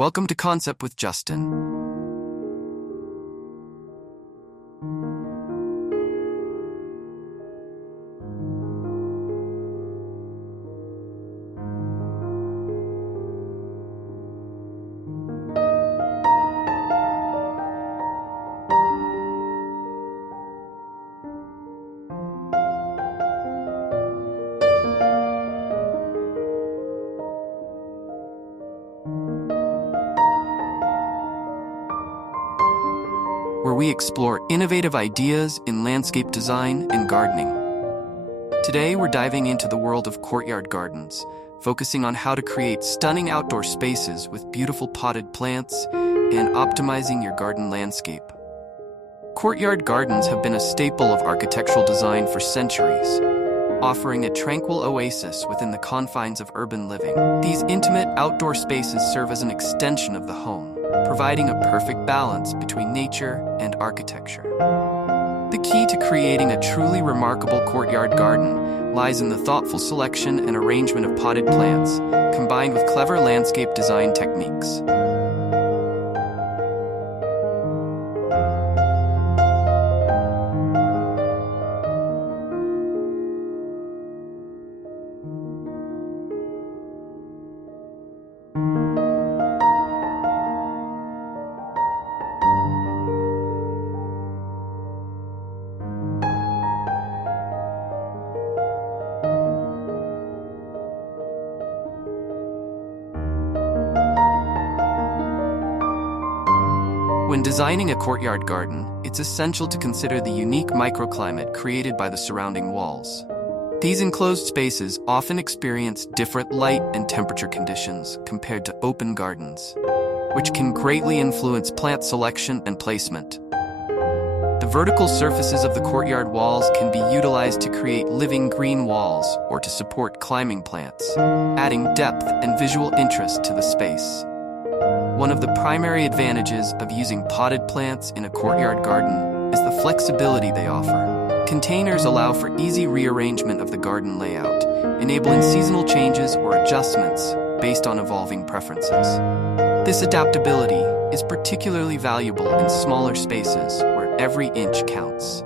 Welcome to Concept with Justin. Where we explore innovative ideas in landscape design and gardening. Today, we're diving into the world of courtyard gardens, focusing on how to create stunning outdoor spaces with beautiful potted plants and optimizing your garden landscape. Courtyard gardens have been a staple of architectural design for centuries, offering a tranquil oasis within the confines of urban living. These intimate outdoor spaces serve as an extension of the home, providing a perfect balance between nature and architecture. The key to creating a truly remarkable courtyard garden lies in the thoughtful selection and arrangement of potted plants, combined with clever landscape design techniques. When designing a courtyard garden, it's essential to consider the unique microclimate created by the surrounding walls. These enclosed spaces often experience different light and temperature conditions compared to open gardens, which can greatly influence plant selection and placement. The vertical surfaces of the courtyard walls can be utilized to create living green walls or to support climbing plants, adding depth and visual interest to the space. One of the primary advantages of using potted plants in a courtyard garden is the flexibility they offer. Containers allow for easy rearrangement of the garden layout, enabling seasonal changes or adjustments based on evolving preferences. This adaptability is particularly valuable in smaller spaces where every inch counts.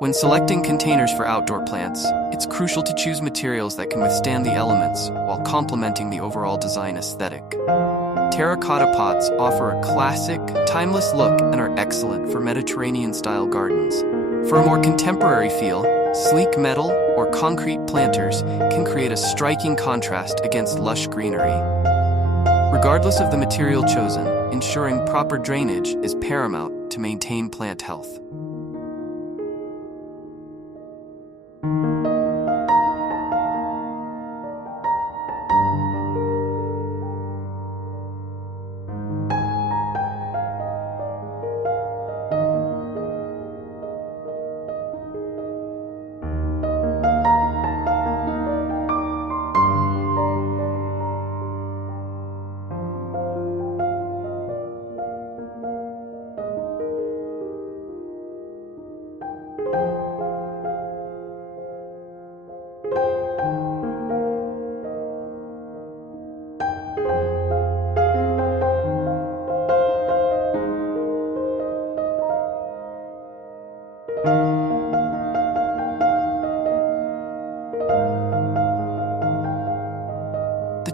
When selecting containers for outdoor plants, it's crucial to choose materials that can withstand the elements while complementing the overall design aesthetic. Terracotta pots offer a classic, timeless look and are excellent for Mediterranean-style gardens. For a more contemporary feel, sleek metal or concrete planters can create a striking contrast against lush greenery. Regardless of the material chosen, ensuring proper drainage is paramount to maintain plant health.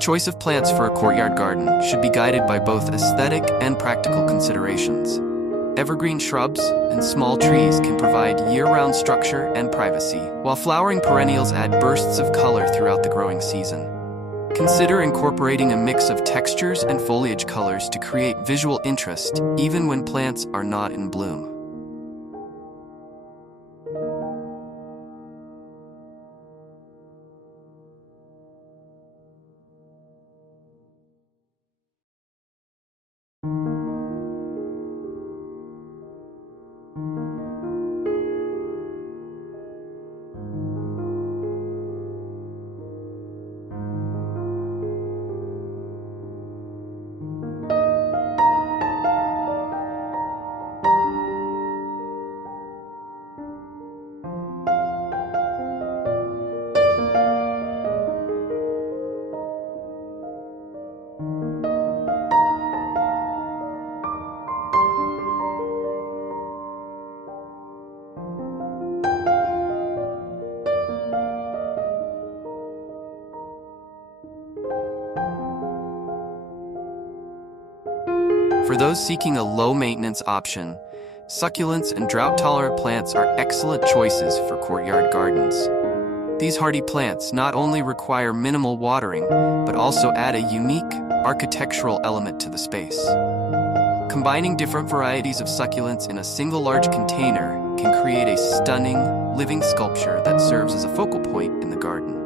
choice of plants for a courtyard garden should be guided by both aesthetic and practical considerations. Evergreen shrubs and small trees can provide year-round structure and privacy, while flowering perennials add bursts of color throughout the growing season. Consider incorporating a mix of textures and foliage colors to create visual interest, even when plants are not in bloom. For those seeking a low-maintenance option, succulents and drought-tolerant plants are excellent choices for courtyard gardens. These hardy plants not only require minimal watering, but also add a unique architectural element to the space. Combining different varieties of succulents in a single large container can create a stunning, living sculpture that serves as a focal point in the garden.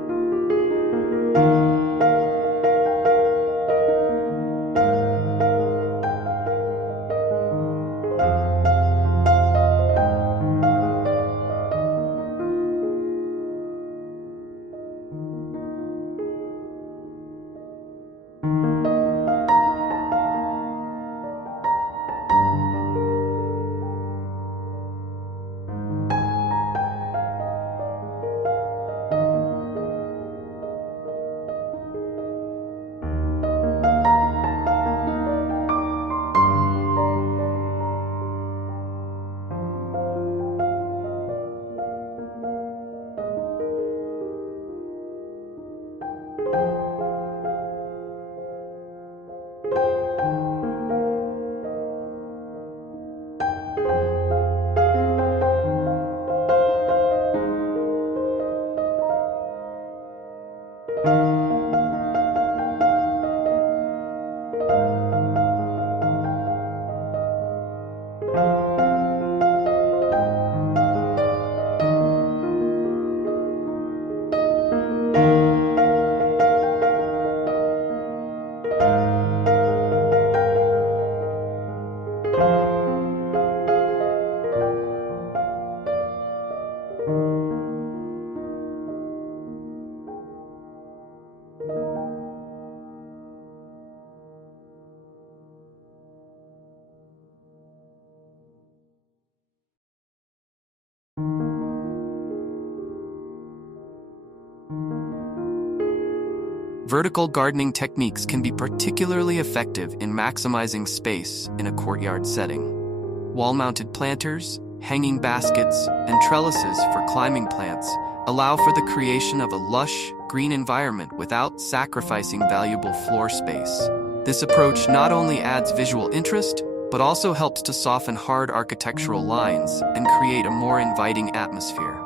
Vertical gardening techniques can be particularly effective in maximizing space in a courtyard setting. Wall-mounted planters, hanging baskets, and trellises for climbing plants allow for the creation of a lush, green environment without sacrificing valuable floor space. This approach not only adds visual interest, but also helps to soften hard architectural lines and create a more inviting atmosphere.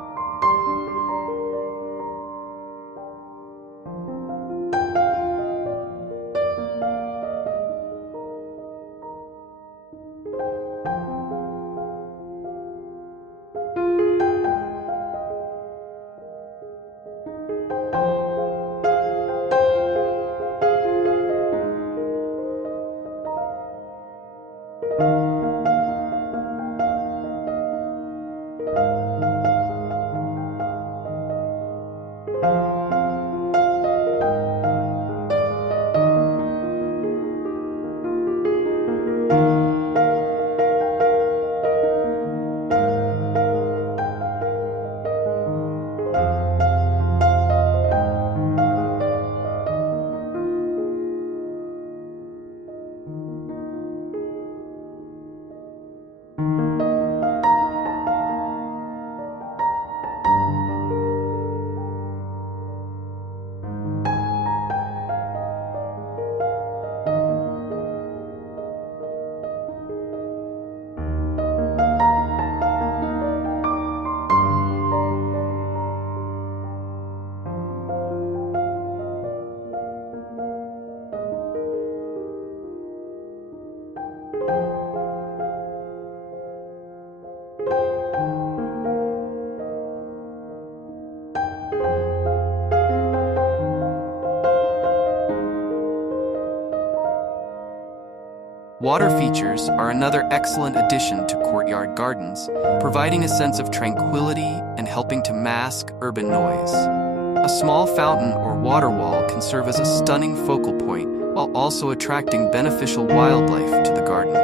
Water features are another excellent addition to courtyard gardens, providing a sense of tranquility and helping to mask urban noise. A small fountain or water wall can serve as a stunning focal point while also attracting beneficial wildlife to the garden.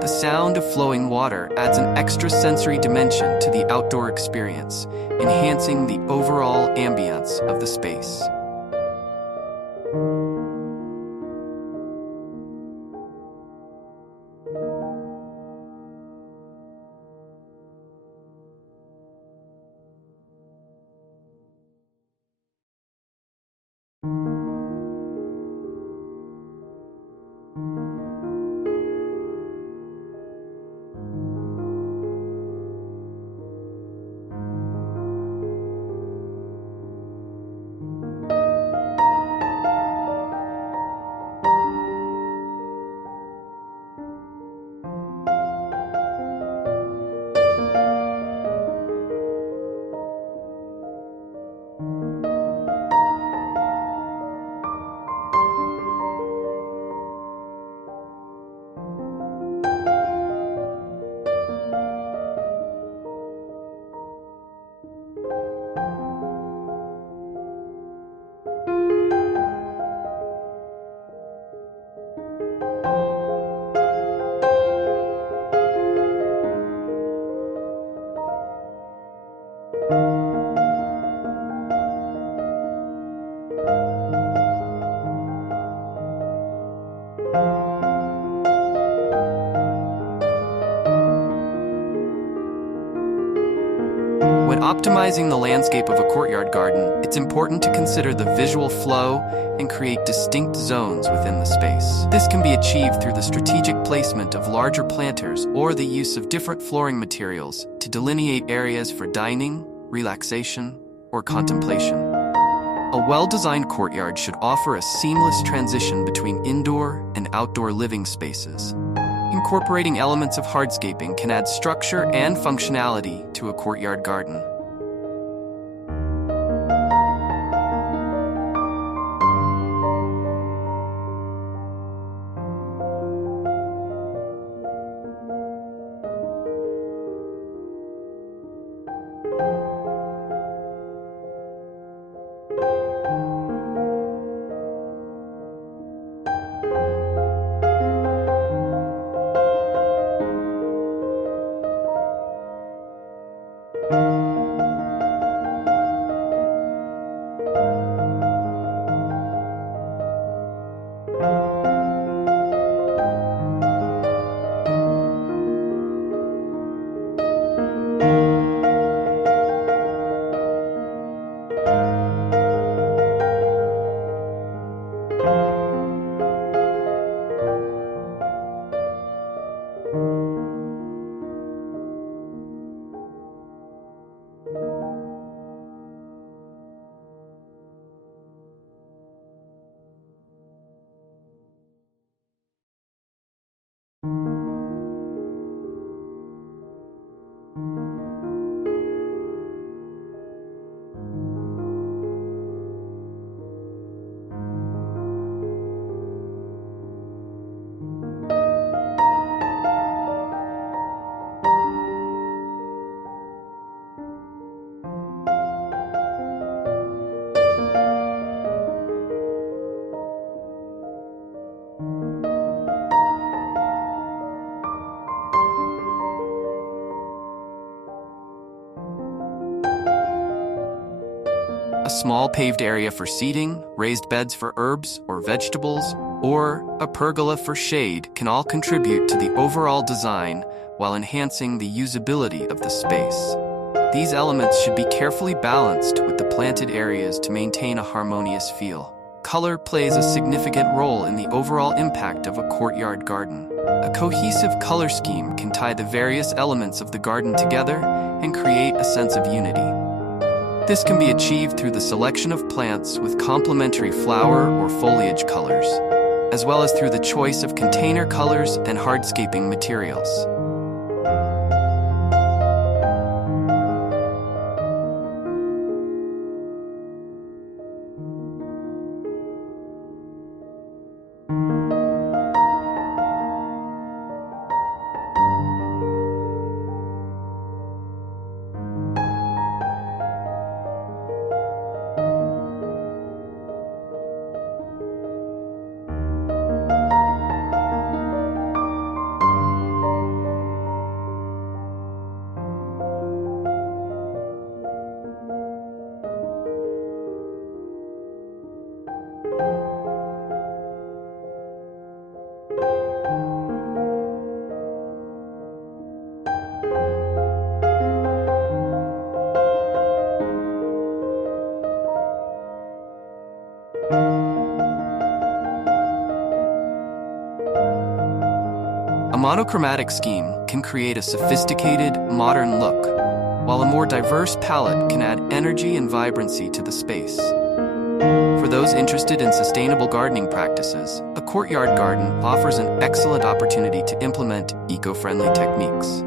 The sound of flowing water adds an extra sensory dimension to the outdoor experience, enhancing the overall ambience of the space. When optimizing the landscape of a courtyard garden, it's important to consider the visual flow and create distinct zones within the space. This can be achieved through the strategic placement of larger planters or the use of different flooring materials to delineate areas for dining, relaxation, or contemplation. A well-designed courtyard should offer a seamless transition between indoor and outdoor living spaces. Incorporating elements of hardscaping can add structure and functionality to a courtyard garden. A small paved area for seating, raised beds for herbs or vegetables, or a pergola for shade can all contribute to the overall design while enhancing the usability of the space. These elements should be carefully balanced with the planted areas to maintain a harmonious feel. Color plays a significant role in the overall impact of a courtyard garden. A cohesive color scheme can tie the various elements of the garden together and create a sense of unity. This can be achieved through the selection of plants with complementary flower or foliage colors, as well as through the choice of container colors and hardscaping materials. monochromatic scheme can create a sophisticated, modern look, while a more diverse palette can add energy and vibrancy to the space. For those interested in sustainable gardening practices, a courtyard garden offers an excellent opportunity to implement eco-friendly techniques.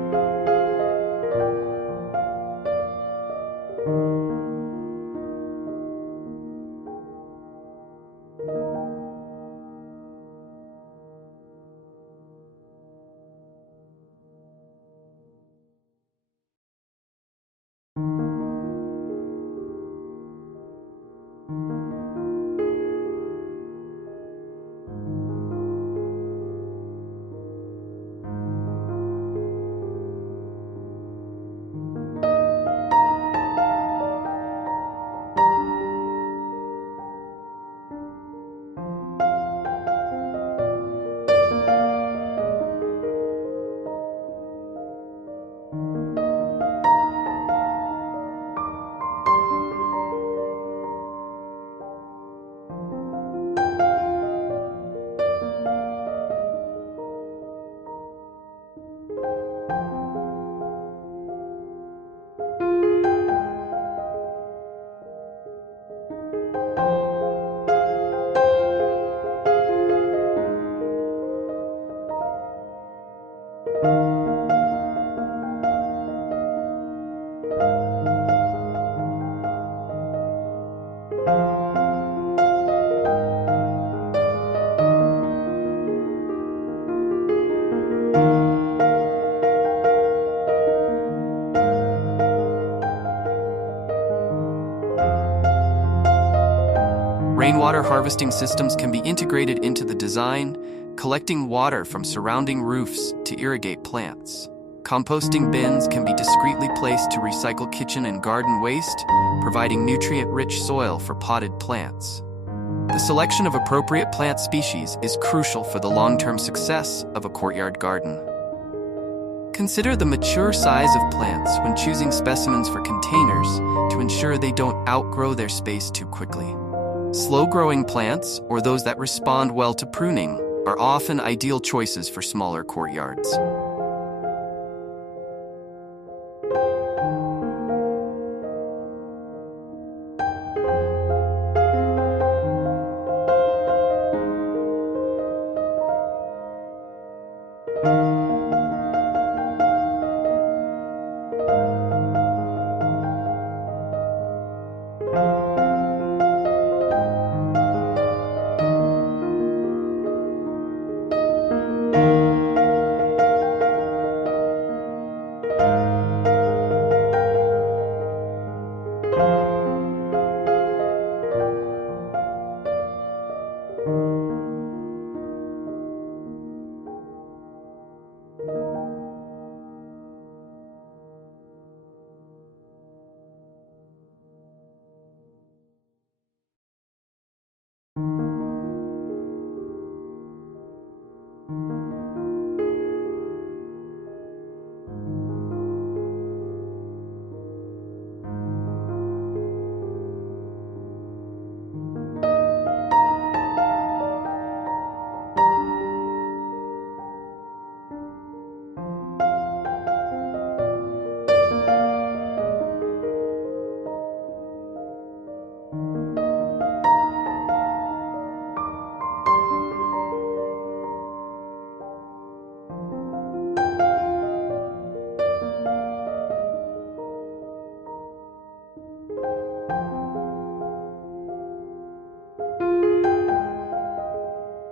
Rainwater harvesting systems can be integrated into the design, collecting water from surrounding roofs to irrigate plants. Composting bins can be discreetly placed to recycle kitchen and garden waste, providing nutrient-rich soil for potted plants. The selection of appropriate plant species is crucial for the long-term success of a courtyard garden. Consider the mature size of plants when choosing specimens for containers to ensure they don't outgrow their space too quickly. Slow-growing plants, or those that respond well to pruning, are often ideal choices for smaller courtyards.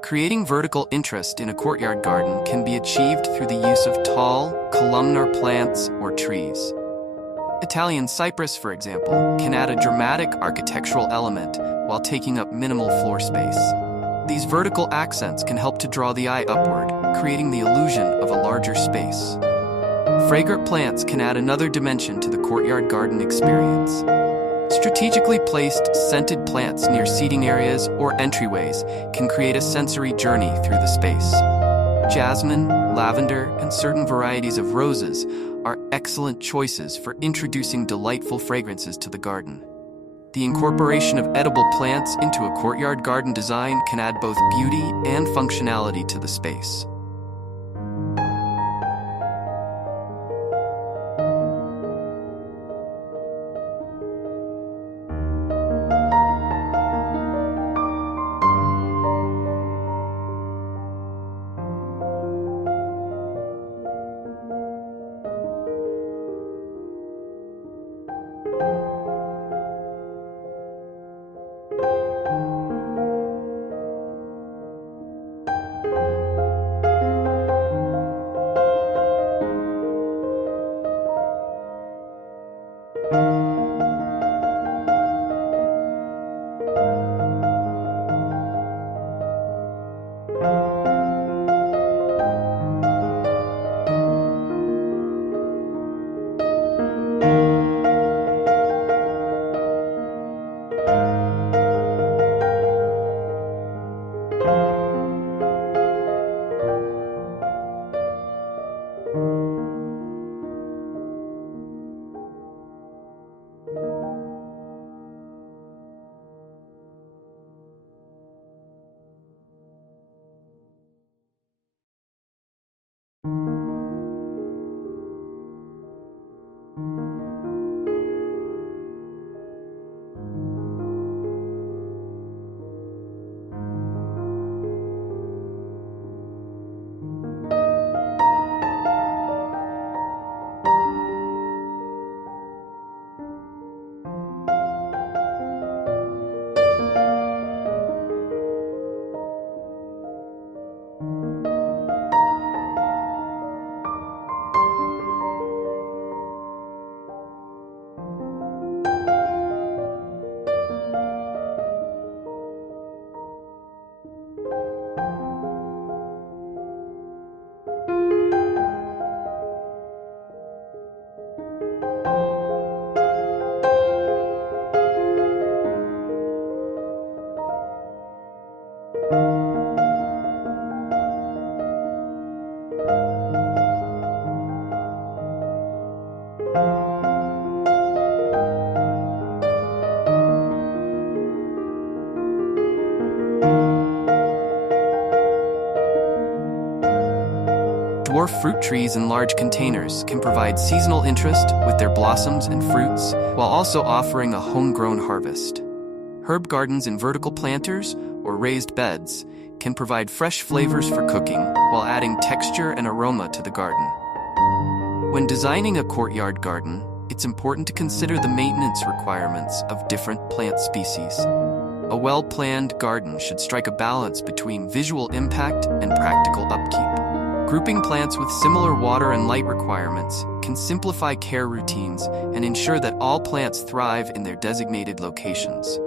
Creating vertical interest in a courtyard garden can be achieved through the use of tall, columnar plants or trees. Italian cypress, for example, can add a dramatic architectural element while taking up minimal floor space. These vertical accents can help to draw the eye upward, creating the illusion of a larger space. Fragrant plants can add another dimension to the courtyard garden experience. Strategically placed scented plants near seating areas or entryways can create a sensory journey through the space. Jasmine, lavender, and certain varieties of roses are excellent choices for introducing delightful fragrances to the garden. The incorporation of edible plants into a courtyard garden design can add both beauty and functionality to the space. Dwarf fruit trees in large containers can provide seasonal interest with their blossoms and fruits, while also offering a homegrown harvest. Herb gardens in vertical planters or raised beds can provide fresh flavors for cooking while adding texture and aroma to the garden. When designing a courtyard garden, it's important to consider the maintenance requirements of different plant species. A well-planned garden should strike a balance between visual impact and practical upkeep. Grouping plants with similar water and light requirements can simplify care routines and ensure that all plants thrive in their designated locations.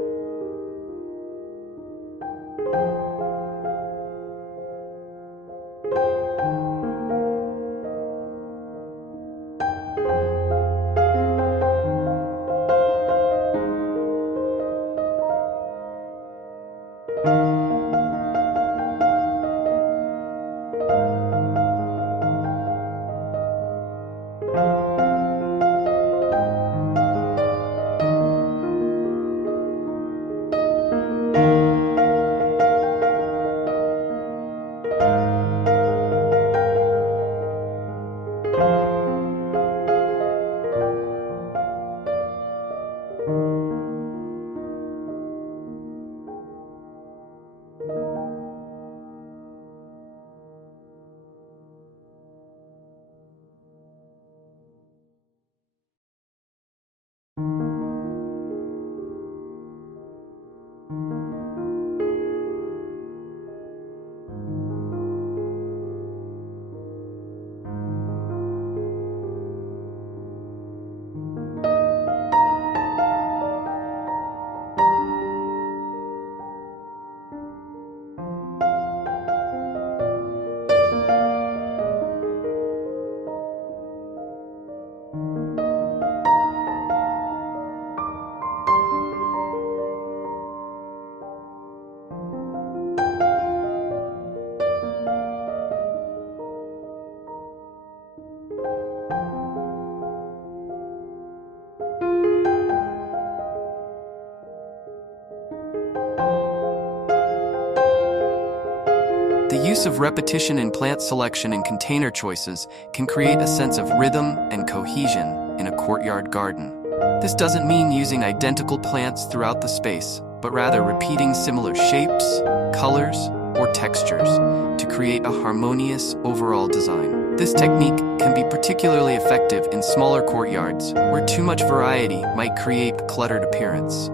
The use of repetition in plant selection and container choices can create a sense of rhythm and cohesion in a courtyard garden. This doesn't mean using identical plants throughout the space, but rather repeating similar shapes, colors, or textures to create a harmonious overall design. This technique can be particularly effective in smaller courtyards where too much variety might create a cluttered appearance.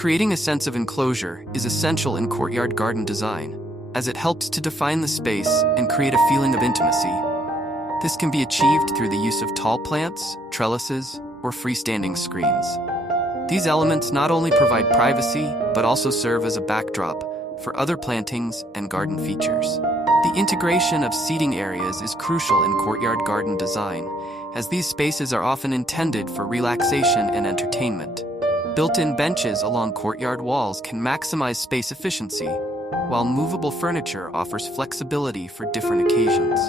Creating a sense of enclosure is essential in courtyard garden design, as it helps to define the space and create a feeling of intimacy. This can be achieved through the use of tall plants, trellises, or freestanding screens. These elements not only provide privacy, but also serve as a backdrop for other plantings and garden features. The integration of seating areas is crucial in courtyard garden design, as these spaces are often intended for relaxation and entertainment. Built-in benches along courtyard walls can maximize space efficiency, while movable furniture offers flexibility for different occasions.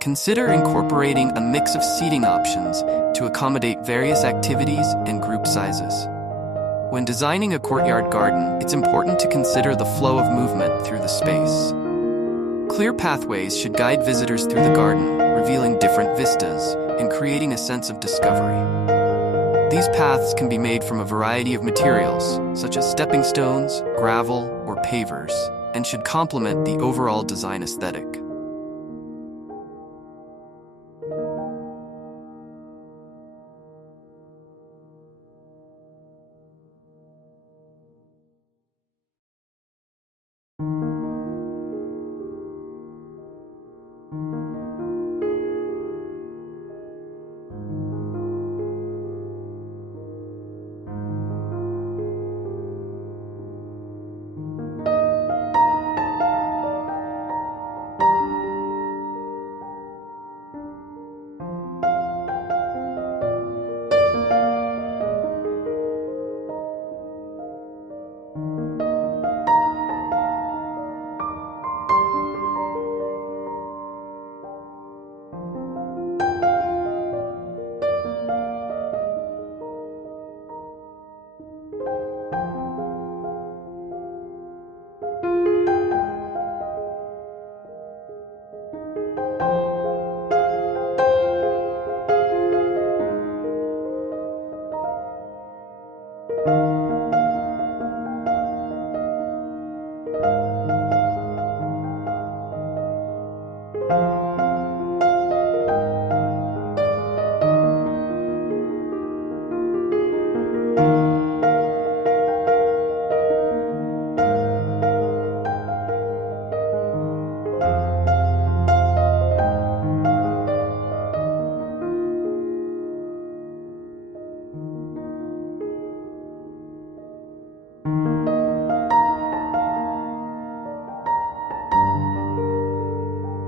Consider incorporating a mix of seating options to accommodate various activities and group sizes. When designing a courtyard garden, it's important to consider the flow of movement through the space. Clear pathways should guide visitors through the garden, revealing different vistas and creating a sense of discovery. These paths can be made from a variety of materials, such as stepping stones, gravel, or pavers, and should complement the overall design aesthetic.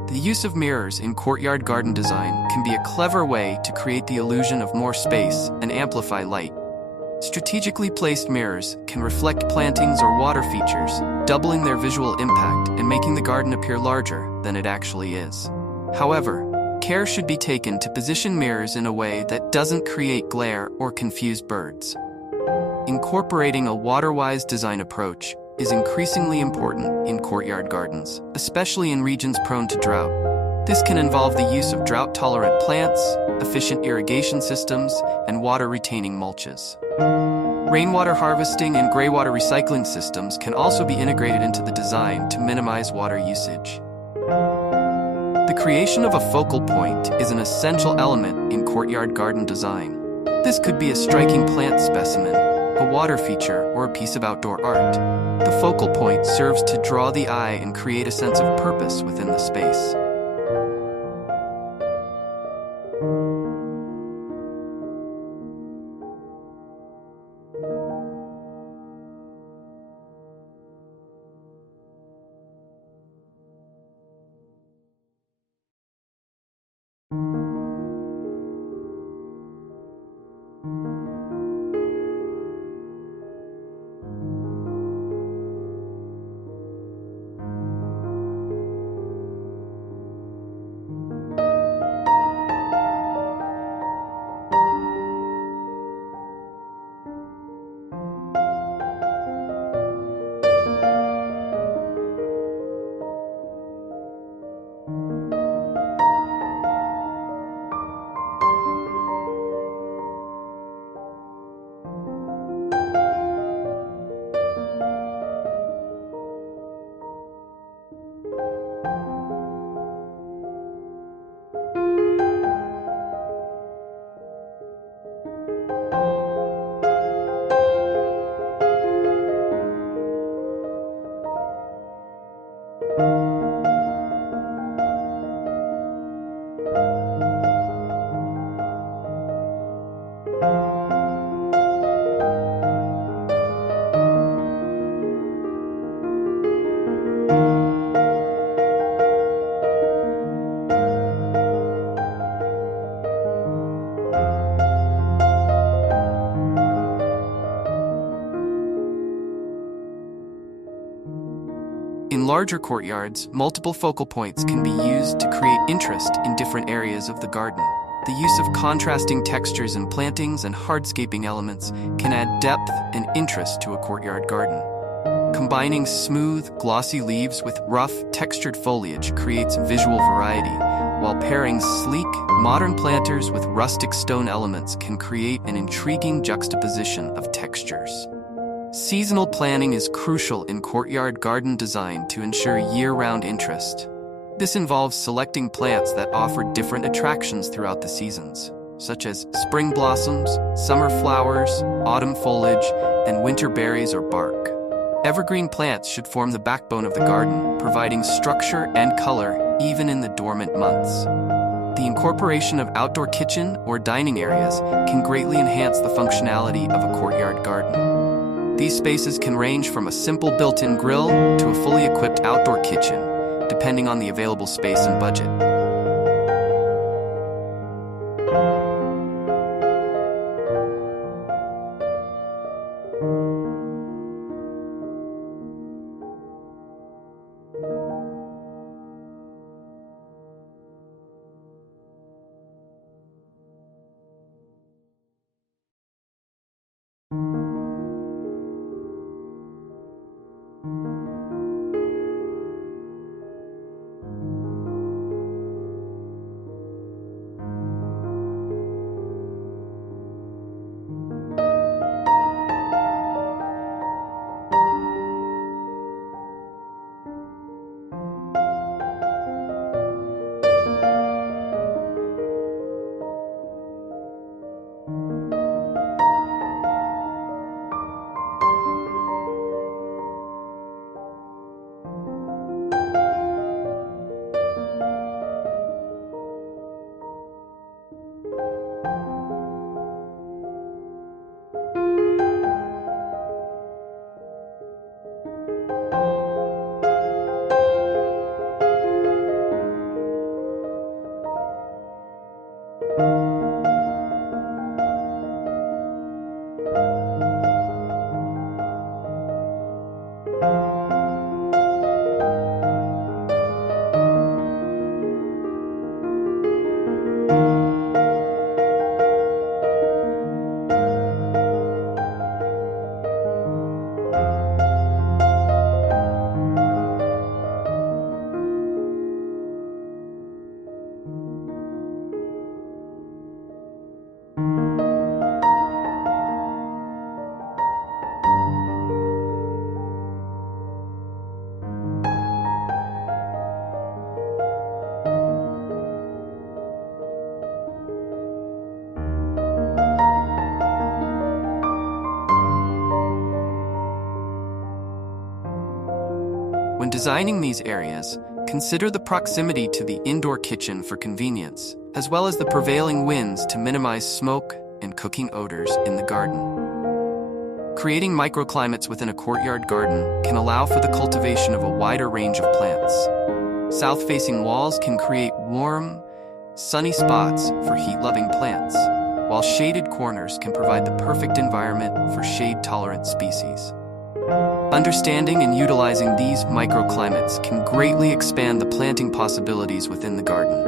The use of mirrors in courtyard garden design can be a clever way to create the illusion of more space and amplify light. Strategically placed mirrors can reflect plantings or water features, doubling their visual impact and making the garden appear larger than it actually is. However, care should be taken to position mirrors in a way that doesn't create glare or confuse birds. Incorporating a water-wise design approach is increasingly important in courtyard gardens, especially in regions prone to drought. This can involve the use of drought-tolerant plants, efficient irrigation systems, and water-retaining mulches. Rainwater harvesting and greywater recycling systems can also be integrated into the design to minimize water usage. The The creation of a focal point is an essential element in courtyard garden design. This could be a striking plant specimen, a water feature, or a piece of outdoor art. The focal point serves to draw the eye and create a sense of purpose within the space. In larger courtyards, multiple focal points can be used to create interest in different areas of the garden. The use of contrasting textures in plantings and hardscaping elements can add depth and interest to a courtyard garden. Combining smooth, glossy leaves with rough, textured foliage creates visual variety, while pairing sleek, modern planters with rustic stone elements can create an intriguing juxtaposition of textures. Seasonal planning is crucial in courtyard garden design to ensure year-round interest. This involves selecting plants that offer different attractions throughout the seasons, such as spring blossoms, summer flowers, autumn foliage, and winter berries or bark. Evergreen plants should form the backbone of the garden, providing structure and color even in the dormant months. The incorporation of outdoor kitchen or dining areas can greatly enhance the functionality of a courtyard garden. These spaces can range from a simple built-in grill to a fully equipped outdoor kitchen, depending on the available space and budget. designing these areas, consider the proximity to the indoor kitchen for convenience, as well as the prevailing winds to minimize smoke and cooking odors in the garden. Creating microclimates within a courtyard garden can allow for the cultivation of a wider range of plants. South-facing walls can create warm, sunny spots for heat-loving plants, while shaded corners can provide the perfect environment for shade-tolerant species. Understanding and utilizing these microclimates can greatly expand the planting possibilities within the garden.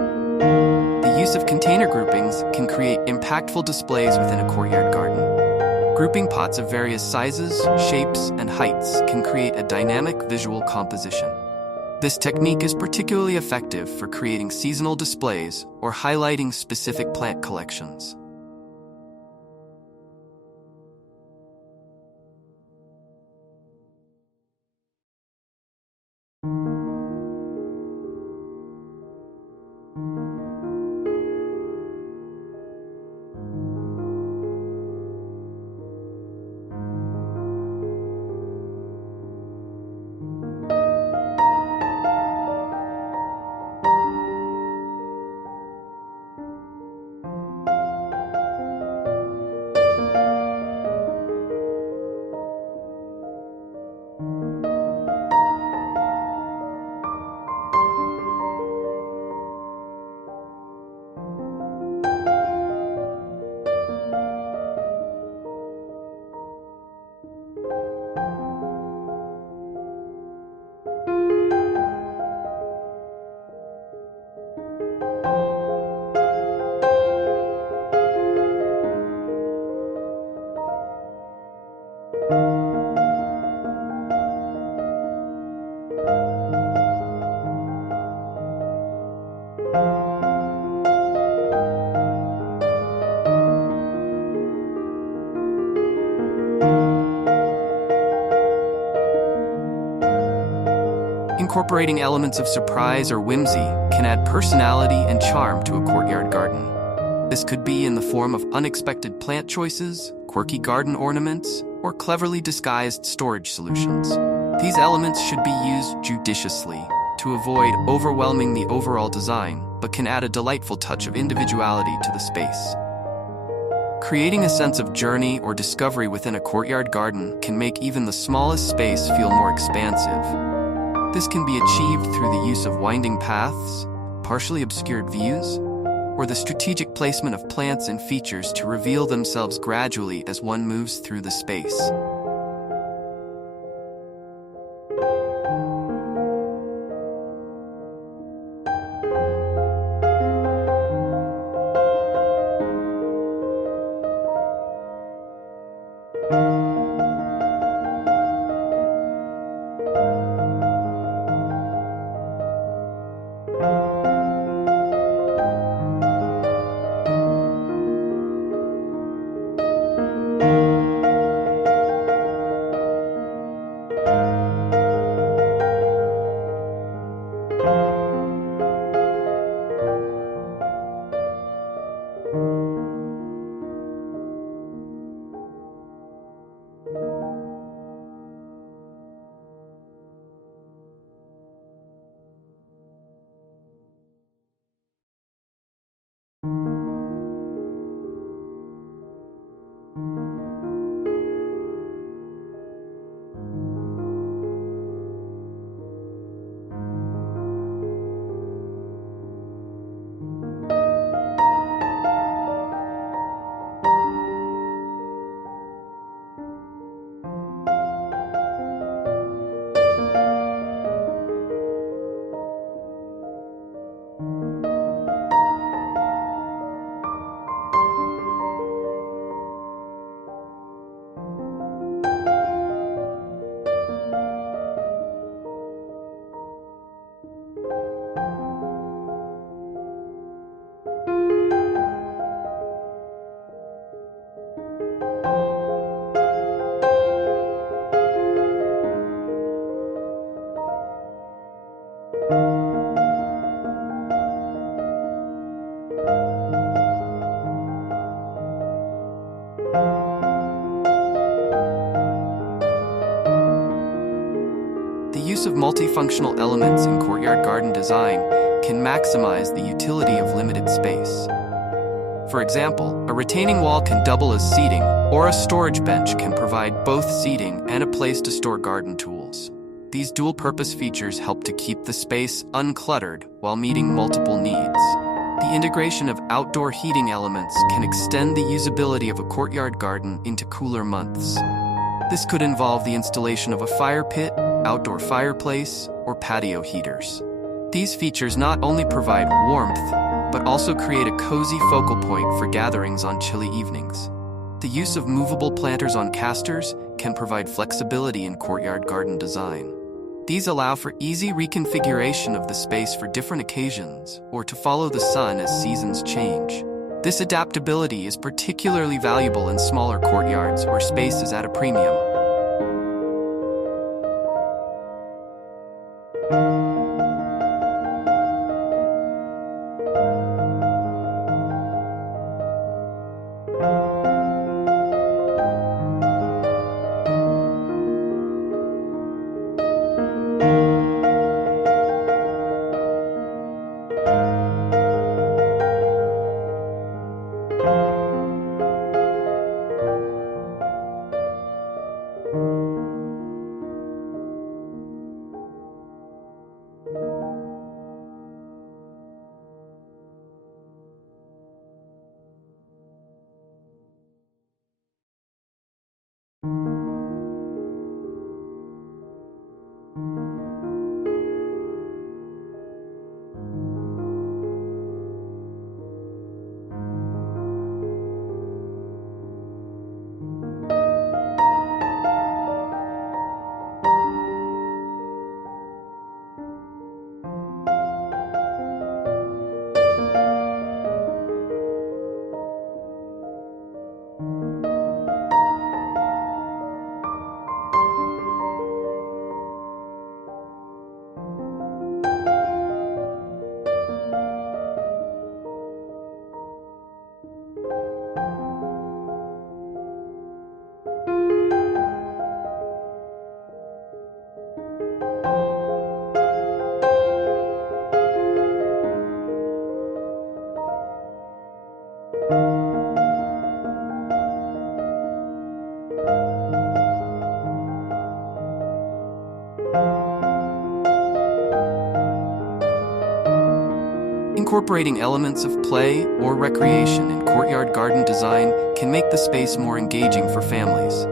The use of container groupings can create impactful displays within a courtyard garden. Grouping pots of various sizes, shapes, and heights can create a dynamic visual composition. This technique is particularly effective for creating seasonal displays or highlighting specific plant collections. Incorporating elements of surprise or whimsy can add personality and charm to a courtyard garden. This could be in the form of unexpected plant choices, quirky garden ornaments, or cleverly disguised storage solutions. These elements should be used judiciously to avoid overwhelming the overall design, but can add a delightful touch of individuality to the space. Creating a sense of journey or discovery within a courtyard garden can make even the smallest space feel more expansive. This can be achieved through the use of winding paths, partially obscured views, or the strategic placement of plants and features to reveal themselves gradually as one moves through the space. use of multifunctional elements in courtyard garden design can maximize the utility of limited space. For example, a retaining wall can double as seating, or a storage bench can provide both seating and a place to store garden tools. These dual-purpose features help to keep the space uncluttered while meeting multiple needs. The integration of outdoor heating elements can extend the usability of a courtyard garden into cooler months. This could involve the installation of a fire pit, outdoor fireplace, or patio heaters. These features not only provide warmth, but also create a cozy focal point for gatherings on chilly evenings. The use of movable planters on casters can provide flexibility in courtyard garden design. These allow for easy reconfiguration of the space for different occasions or to follow the sun as seasons change. This adaptability is particularly valuable in smaller courtyards where space is at a premium. Incorporating elements of play or recreation in courtyard garden design can make the space more engaging for families.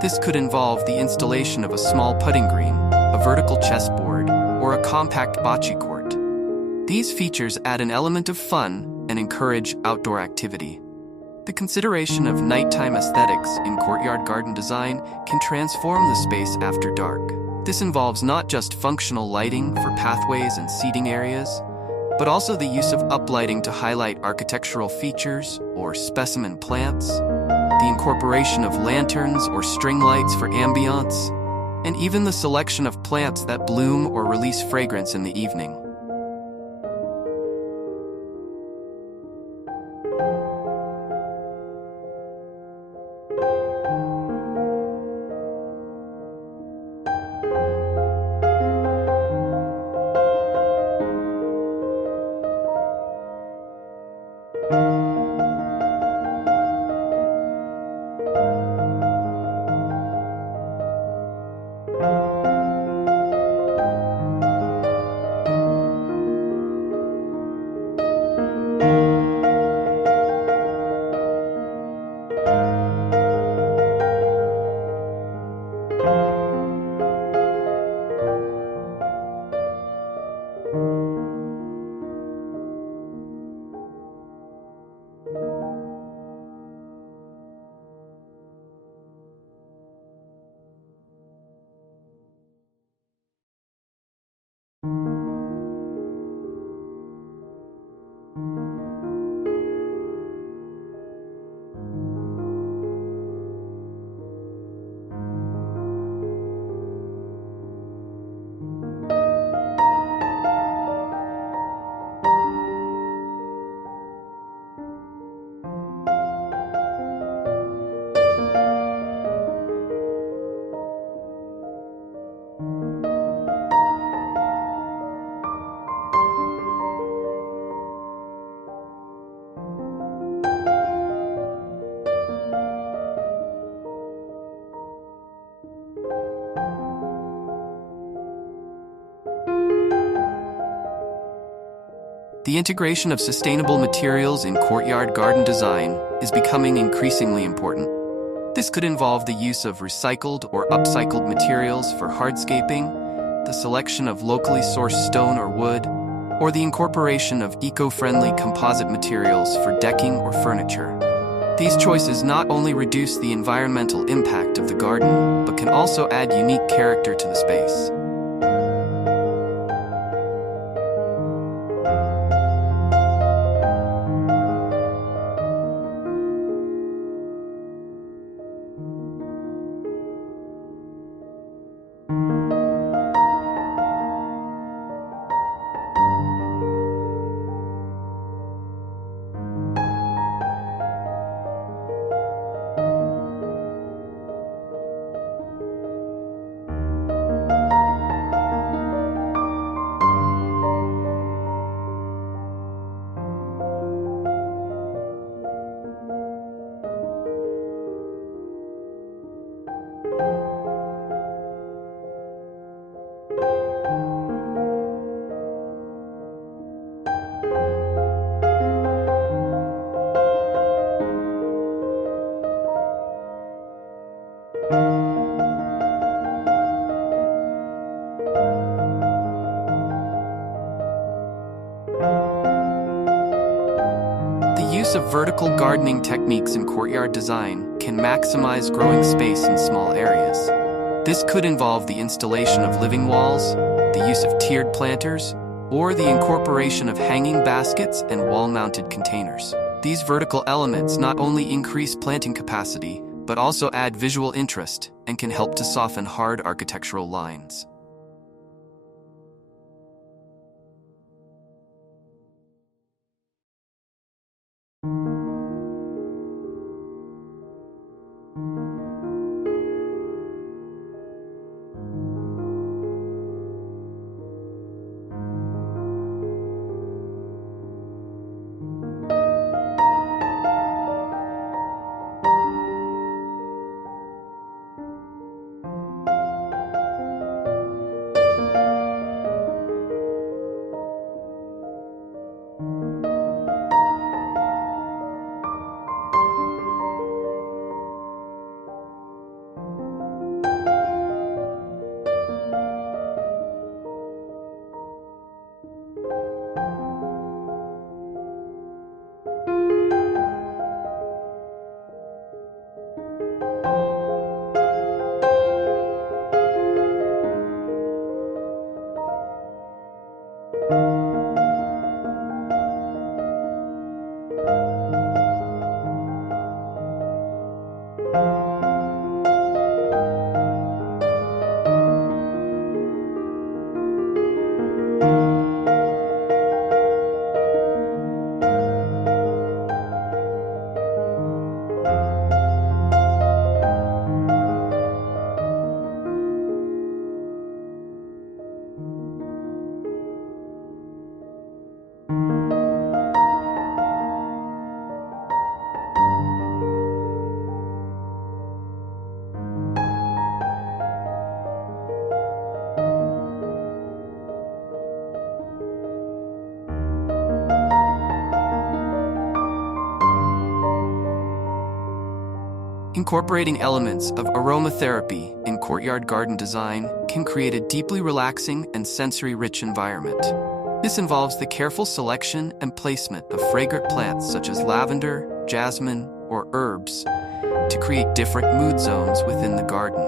This could involve the installation of a small putting green, a vertical chessboard, or a compact bocce court. These features add an element of fun and encourage outdoor activity. The consideration of nighttime aesthetics in courtyard garden design can transform the space after dark. This involves not just functional lighting for pathways and seating areas, but also the use of uplighting to highlight architectural features or specimen plants, the incorporation of lanterns or string lights for ambiance, and even the selection of plants that bloom or release fragrance in the evening. The integration of sustainable materials in courtyard garden design is becoming increasingly important. This could involve the use of recycled or upcycled materials for hardscaping, the selection of locally sourced stone or wood, or the incorporation of eco-friendly composite materials for decking or furniture. These choices not only reduce the environmental impact of the garden, but can also add unique character to the space. The use of vertical gardening techniques in courtyard design can maximize growing space in small areas. This could involve the installation of living walls, the use of tiered planters, or the incorporation of hanging baskets and wall-mounted containers. These vertical elements not only increase planting capacity, but also add visual interest and can help to soften hard architectural lines. Incorporating elements of aromatherapy in courtyard garden design can create a deeply relaxing and sensory-rich environment. This involves the careful selection and placement of fragrant plants such as lavender, jasmine, or herbs to create different mood zones within the garden.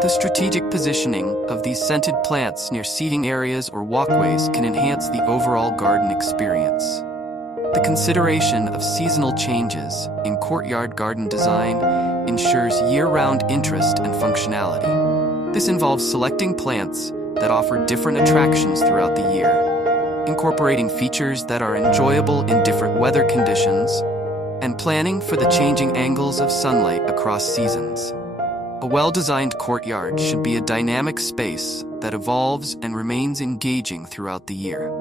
The strategic positioning of these scented plants near seating areas or walkways can enhance the overall garden experience. The consideration of seasonal changes in courtyard garden design ensures year-round interest and functionality. This involves selecting plants that offer different attractions throughout the year, incorporating features that are enjoyable in different weather conditions, and planning for the changing angles of sunlight across seasons. A well-designed courtyard should be a dynamic space that evolves and remains engaging throughout the year.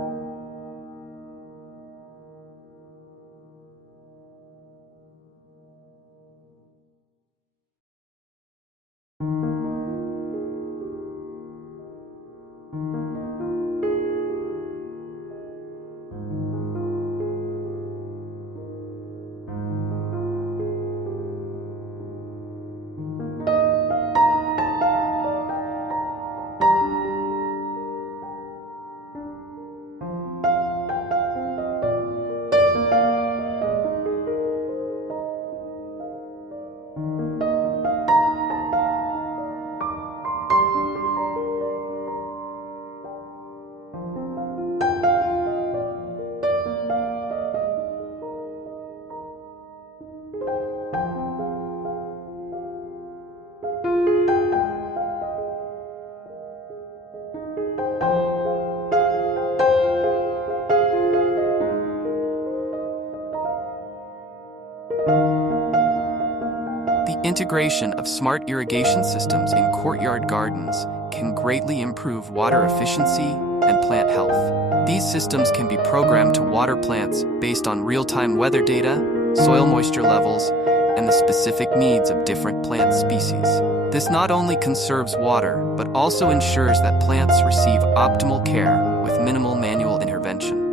Integration of smart irrigation systems in courtyard gardens can greatly improve water efficiency and plant health. These systems can be programmed to water plants based on real-time weather data, soil moisture levels, and the specific needs of different plant species. This not only conserves water, but also ensures that plants receive optimal care with minimal manual intervention.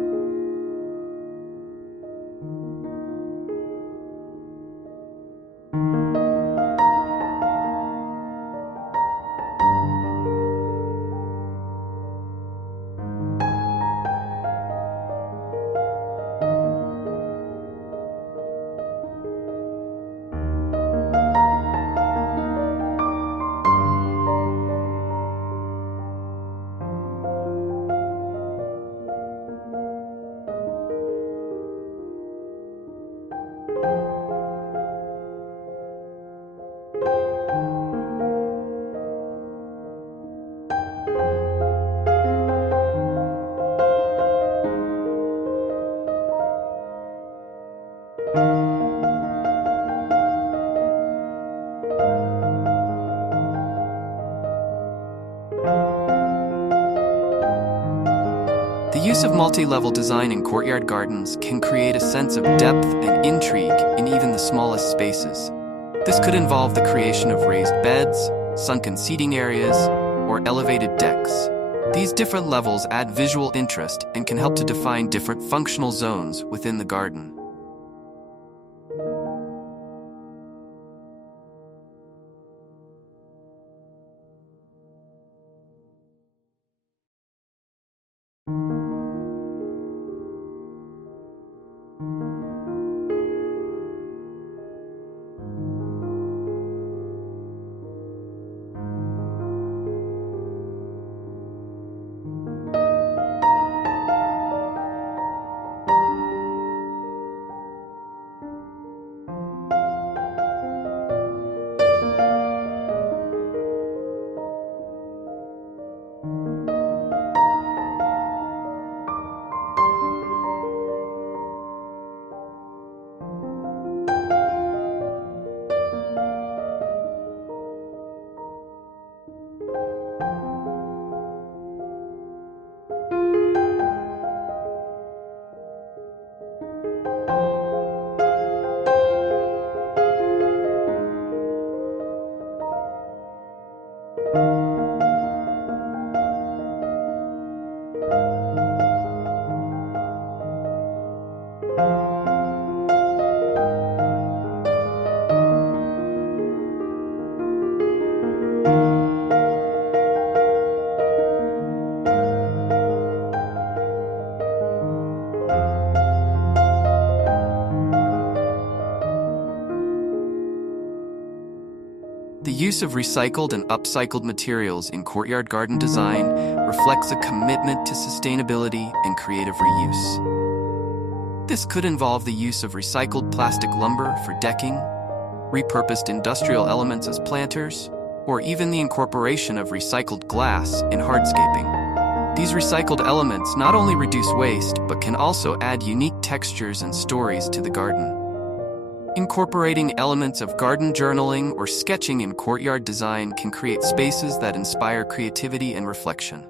The use of multi-level design in courtyard gardens can create a sense of depth and intrigue in even the smallest spaces. This could involve the creation of raised beds, sunken seating areas, or elevated decks. These different levels add visual interest and can help to define different functional zones within the garden. The use of recycled and upcycled materials in courtyard garden design reflects a commitment to sustainability and creative reuse. This could involve the use of recycled plastic lumber for decking, repurposed industrial elements as planters, or even the incorporation of recycled glass in hardscaping. These recycled elements not only reduce waste, but can also add unique textures and stories to the garden. Incorporating elements of garden journaling or sketching in courtyard design can create spaces that inspire creativity and reflection.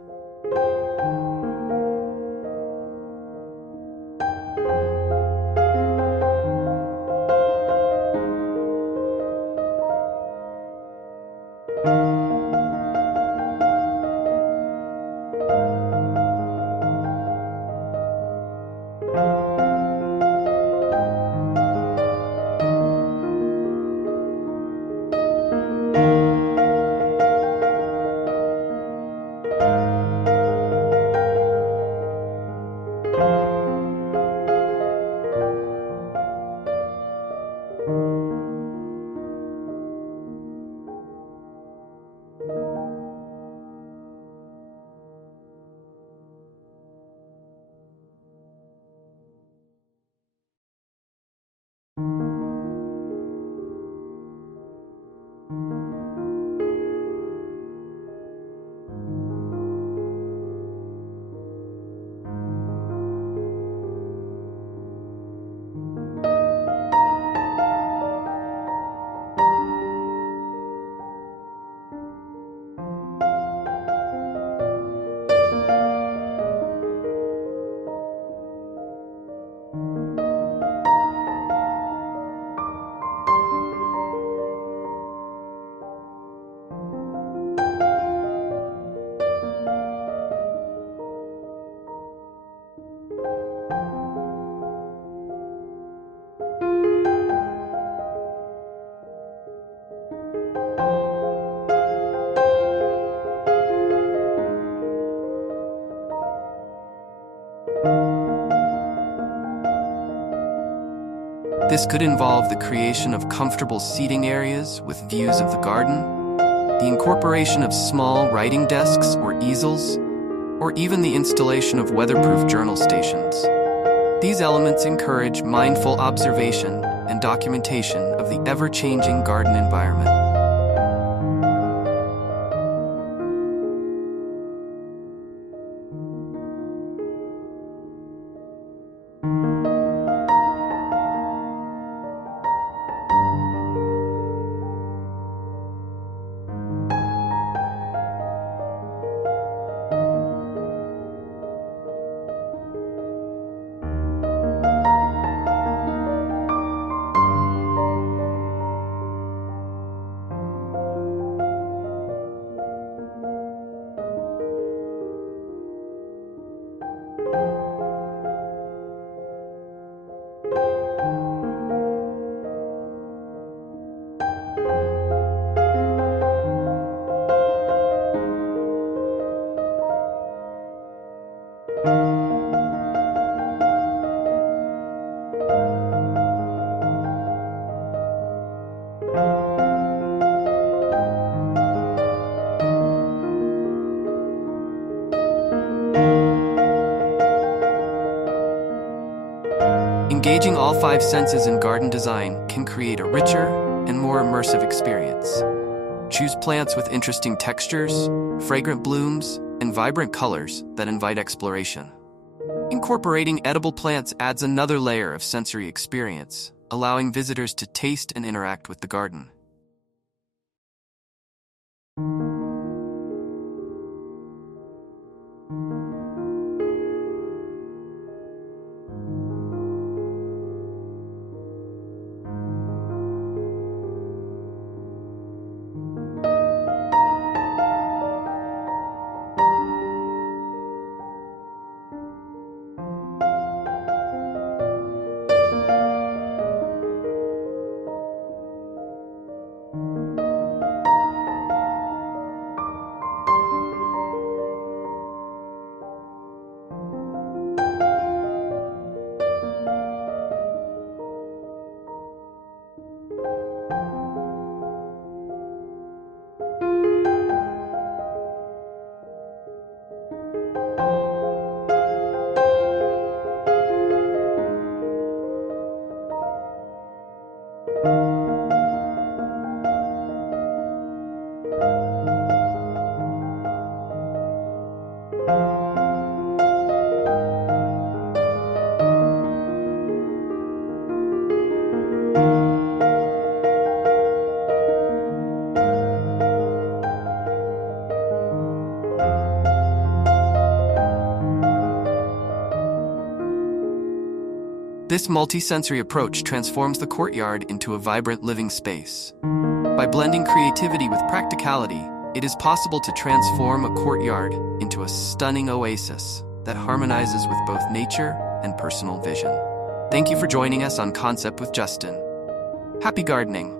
This could involve the creation of comfortable seating areas with views of the garden, the incorporation of small writing desks or easels, or even the installation of weatherproof journal stations. These elements encourage mindful observation and documentation of the ever-changing garden environment. Engaging all five senses in garden design can create a richer and more immersive experience. Choose plants with interesting textures, fragrant blooms, and vibrant colors that invite exploration. Incorporating edible plants adds another layer of sensory experience, allowing visitors to taste and interact with the garden. This multi-sensory approach transforms the courtyard into a vibrant living space. By blending creativity with practicality, it is possible to transform a courtyard into a stunning oasis that harmonizes with both nature and personal vision. Thank you for joining us on Concept with Justin. Happy gardening!